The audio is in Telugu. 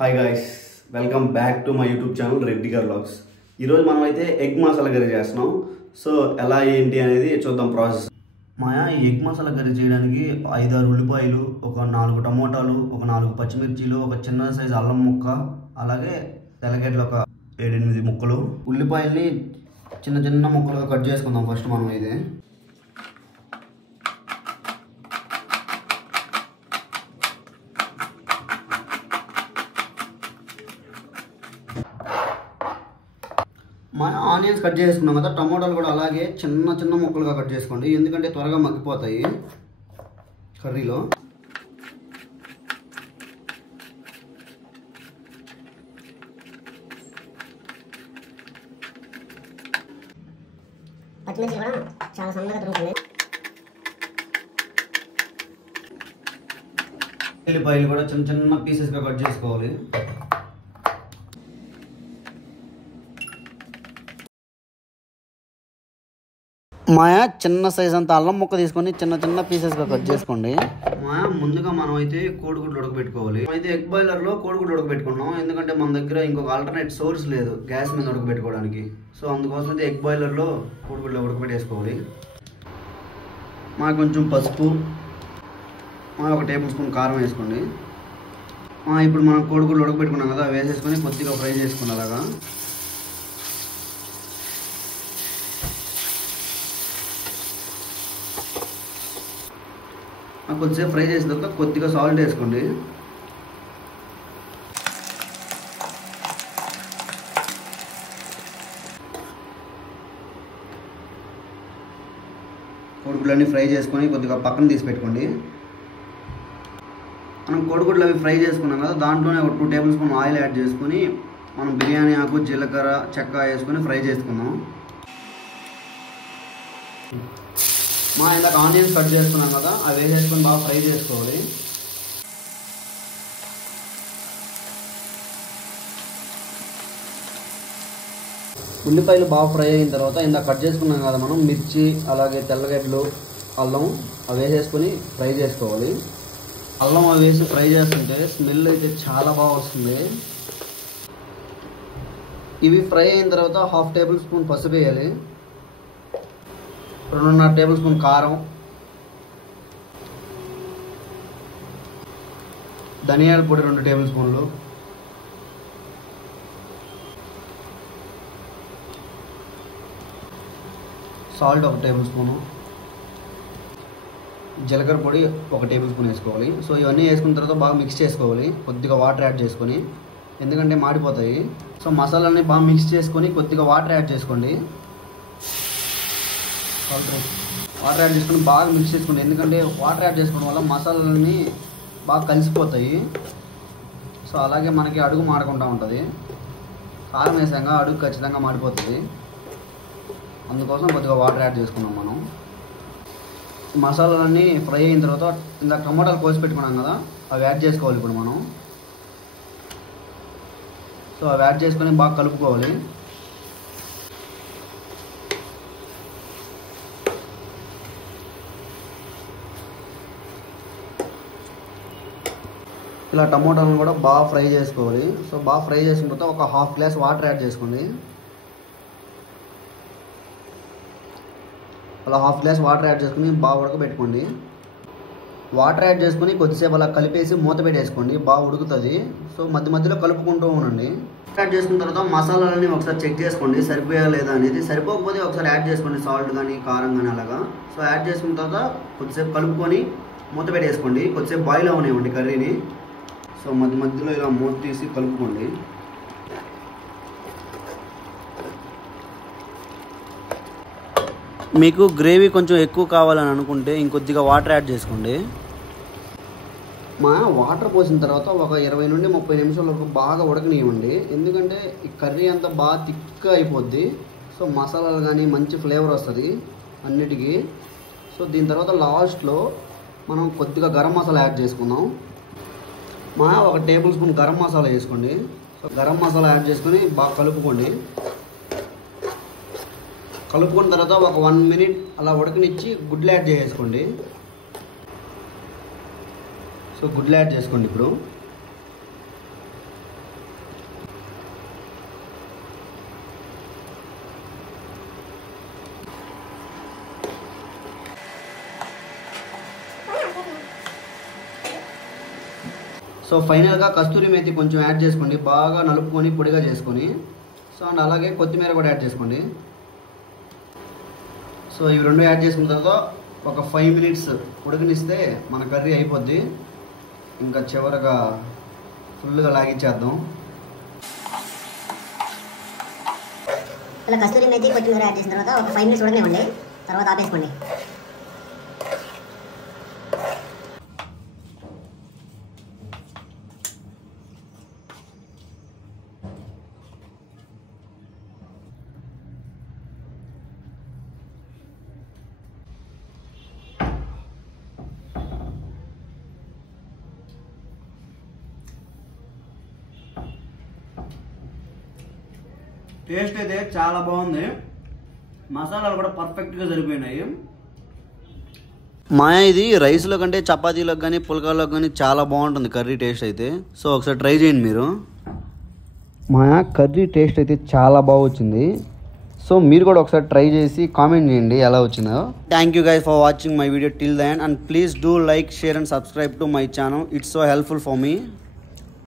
Hi guys, welcome back to my YouTube channel Reddy గారు వ్లాగ్స్. ఈరోజు మనం అయితే ఎగ్ మసాలా కర్రీ చేస్తున్నాం. సో ఎలా ఏంటి అనేది చూద్దాం ప్రాసెస్. మాయా ఈ ఎగ్ మసాలా కర్రీ చేయడానికి 5-6 ఉల్లిపాయలు, ఒక 4 టమోటాలు, ఒక 4 పచ్చిమిర్చీలు, ఒక చిన్న సైజు అల్లం ముక్క, అలాగే తెల్లగడ్డలు ఒక 7-8 ముక్కలు. ఉల్లిపాయల్ని చిన్న చిన్న ముక్కలుగా కట్ చేసుకుందాం ఫస్ట్ మనం. ఇది మనం ఆనియన్స్ కట్ చేసుకున్నాం కదా, టమోటాలు కూడా అలాగే చిన్న చిన్న ముక్కలుగా కట్ చేసుకోండి, ఎందుకంటే త్వరగా మగ్గిపోతాయి కర్రీలో. పచ్చిమిర్చి కూడా చాలా సన్నగా దొరుకుతుంది. ఉల్లిపాయలు కూడా చిన్న చిన్న పీసెస్గా కట్ చేసుకోవాలి. మాయా చిన్న సైజ్ అంత అల్లం ముక్క తీసుకొని చిన్న చిన్న పీసెస్గా కట్ చేసుకోండి. మాయా ముందుగా మనం అయితే కోడిగుడ్లు ఉడకబెట్టుకోవాలి. అయితే ఎగ్ బాయిలర్లో కోడిగుడ్లు ఉడకబెట్టుకున్నాం, ఎందుకంటే మన దగ్గర ఇంకొక ఆల్టర్నేట్ సోర్స్ లేదు గ్యాస్ మీద ఉడకబెట్టుకోవడానికి. సో అందుకోసం అయితే ఎగ్ బాయిలర్లో కోడిగుడ్లు ఉడకబెట్టేసుకోవాలి. మాకు కొంచెం పసుపు, 1 టేబుల్ స్పూన్ కారం వేసుకోండి. ఇప్పుడు మనం కోడిగుడ్లు ఉడకబెట్టుకున్నాం కదా, వేసేసుకొని కొద్దిగా ఫ్రై చేసుకోండి. అలాగా కొద్దిసేపు ఫ్రై చేసిన తర్వాత కొద్దిగా సాల్ట్ వేసుకోండి. కోడిగుడ్లన్నీ ఫ్రై చేసుకొని కొద్దిగా పక్కన తీసి పెట్టుకోండి. మనం కోడిగుడ్లు అవి ఫ్రై చేసుకున్నాం కదా, దాంట్లోనే ఒక 2 టేబుల్ స్పూన్ ఆయిల్ యాడ్ చేసుకొని మనం బిర్యానీ ఆకు, జీలకర్ర, చెక్క వేసుకొని ఫ్రై చేసుకుందాం. ఇందాక ఆనియన్స్ కట్ చేసుకున్నాం కదా, అవి వేసేసుకొని బాగా ఫ్రై చేసుకోవాలి. ఉల్లిపాయలు బాగా ఫ్రై అయిన తర్వాత ఇందాక కట్ చేసుకున్నాం కదా మనం మిర్చి, అలాగే తెల్లగడ్డలు, అల్లం అవి వేసేసుకొని ఫ్రై చేసుకోవాలి. అల్లం అవి వేసి ఫ్రై చేస్తుంటే స్మెల్ అయితే చాలా బాగా వస్తుంది. ఇవి ఫ్రై అయిన తర్వాత 1/2 టేబుల్ స్పూన్ పసుపు వేయాలి, 2.5 టేబుల్ స్పూన్ కారం, ధనియాల పొడి 2 టేబుల్ స్పూన్లు, సాల్ట్ 1 టేబుల్ స్పూను, జీలకర్ర పొడి 1 టేబుల్ స్పూన్ వేసుకోవాలి. సో ఇవన్నీ వేసుకున్న తర్వాత బాగా మిక్స్ చేసుకోవాలి, కొద్దిగా వాటర్ యాడ్ చేసుకొని, ఎందుకంటే మాడిపోతాయి. సో మసాలాలని బాగా మిక్స్ చేసుకొని కొద్దిగా వాటర్ యాడ్ చేసుకోండి. వాటర్ యాడ్ చేసుకుని బాగా మిక్స్ చేసుకోండి, ఎందుకంటే వాటర్ యాడ్ చేసుకోవడం వల్ల మసాలాలని బాగా కలిసిపోతాయి. సో అలాగే మనకి అడుగు మాడకుండా ఉంటుంది. కారం వేసాక అడుగు ఖచ్చితంగా మాడిపోతుంది, అందుకోసం కొద్దిగా వాటర్ యాడ్ చేసుకున్నాం మనం. మసాలాలన్నీ ఫ్రై అయిన తర్వాత ఇందాక టమాటాలు కోసి పెట్టుకున్నాం కదా, అవి యాడ్ చేసుకోవాలి ఇప్పుడు మనం. సో అవి యాడ్ చేసుకొని బాగా కలుపుకోవాలి. ఇలా టమోటాలను కూడా బాగా ఫ్రై చేసుకోవాలి. సో బాగా ఫ్రై చేసుకున్న తర్వాత ఒక 1/2 గ్లాస్ వాటర్ యాడ్ చేసుకోండి. అలా 1/2 గ్లాస్ వాటర్ యాడ్ చేసుకుని బాగా ఉడకబెట్టుకోండి. వాటర్ యాడ్ చేసుకుని కొద్దిసేపు అలా కలిపేసి మూత పెట్టేసుకోండి, బాగా ఉడుకుతుంది. సో మధ్య మధ్యలో కలుపుకుంటూ ఉండండి. యాడ్ చేసుకున్న తర్వాత మసాలాలని ఒకసారి చెక్ చేసుకోండి సరిపోయా లేదా అనేది. సరిపోకపోతే ఒకసారి యాడ్ చేసుకోండి, సాల్ట్ కానీ కారం కానీ అలాగా. సో యాడ్ చేసుకున్న తర్వాత కొద్దిసేపు కలుపుకొని మూత పెట్టేసుకోండి, కొద్దిసేపు బాయిల్ అవనివ్వండి కర్రీని. సో మధ్య మధ్యలో ఇలా మూత తీసి కలుపుకోండి. మీకు గ్రేవీ కొంచెం ఎక్కువ కావాలని అనుకుంటే ఇంకొద్దిగా వాటర్ యాడ్ చేసుకోండి. వాటర్ పోసిన తర్వాత ఒక 20 నుండి 30 నిమిషాల వరకు బాగా ఉడకనివ్వండి, ఎందుకంటే ఈ కర్రీ అంతా బాగా థిక్గా అయిపోద్ది. సో మసాలాలు కానీ మంచి ఫ్లేవర్ వస్తుంది అన్నిటికీ. సో దీని తర్వాత లాస్ట్లో మనం కొద్దిగా గరం మసాలా యాడ్ చేసుకుందాం. 1 టేబుల్ స్పూన్ గరం మసాలా వేసుకోండి. సో గరం మసాలా యాడ్ చేసుకొని బాగా కలుపుకోండి. కలుపుకున్న తర్వాత ఒక 1 మినిట్ అలా ఉడకనిచ్చి గుడ్లు యాడ్ చేసుకోండి. సో గుడ్లు యాడ్ చేసుకోండి. ఇప్పుడు సో ఫైనల్గా కస్తూరి మేతి కొంచెం యాడ్ చేసుకోండి, బాగా నలుపుకొని పొడిగా చేసుకొని. సో అండ్ అలాగే కొత్తిమీర కూడా యాడ్ చేసుకోండి. సో ఇవి రెండు యాడ్ చేసుకున్న తర్వాత ఒక 5 minutes ఉడకనిస్తే మన కర్రీ అయిపోద్ది. ఇంకా చివరగా ఫుల్గా లాగించేద్దాం. ఇలా కస్తూరి మేతి కొత్తిమీర యాడ్ చేసిన తర్వాత ఒక 5 minutes ఉడకనివ్వండి, తర్వాత ఆపేసుకోండి. టేస్ట్ అయితే చాలా బాగుంది, మసాలాలు కూడా పర్ఫెక్ట్గా సరిపోయినాయి. మాయా ఇది రైస్లో కంటే చపాతీలోకి కానీ పుల్కాలోకి కానీ చాలా బాగుంటుంది కర్రీ టేస్ట్ అయితే. సో ఒకసారి ట్రై చేయండి మీరు. మాయా కర్రీ టేస్ట్ అయితే చాలా బాగా వచ్చింది. సో మీరు కూడా ఒకసారి ట్రై చేసి కామెంట్ చేయండి ఎలా వచ్చిందో. Thank you guys for watching my video till the end, and please do like, share and subscribe to my channel. It's so helpful for me.